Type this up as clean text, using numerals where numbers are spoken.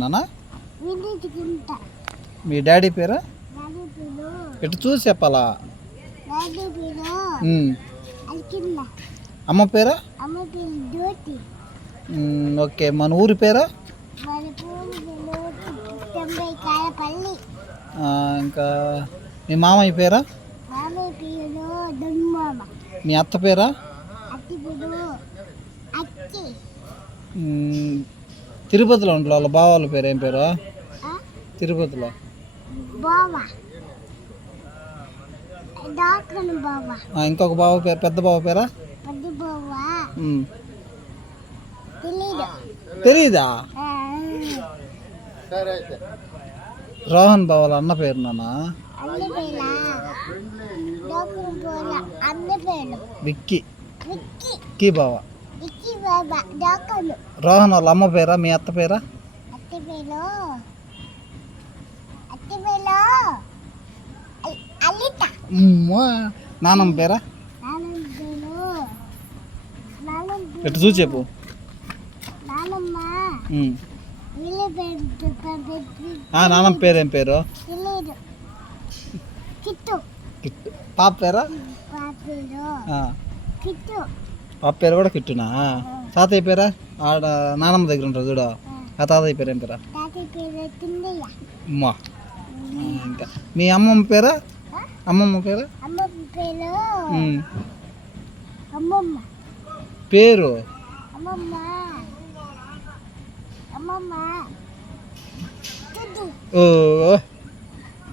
నానా మీ డాడీ పేరా? ఎటు చూసి చెప్పాలా? అమ్మ పేరా? ఓకే, మన ఊరి పేరా? ఇంకా మీ మామయ్య పేరా? మీ అత్త పేరా? తిరుపతిలో ఉంటారు వాళ్ళ బావ వాళ్ళ పేరు ఏం పేరు? తిరుపతిలో ఇంకొక బావ పేరు, పెద్ద బావ పేరా? తెలీదా? రోహన్ బావ వాళ్ళ అన్న పేరు నాన్న విక్కీ. విక్కీ బావ. రోహన్ వాళ్ళ అమ్మ పేరా? మీ అత్త పేరా? నానమ్మ పేరా? ఎటు చూసి చెప్పు. నానమ్మ పేరు ఏం పేరు? పాప పేరా? పాప పేరు కూడా కిట్టునా? తాతయ్య పేరా? ఆడ నానమ్మ దగ్గర ఉంటారు చూడు, ఆ తాతయ్య పేరు ఏం పేరా? అమ్మా. ఇంకా మీ అమ్మమ్మ పేరా? అమ్మమ్మ పేరా? పేరు ఓ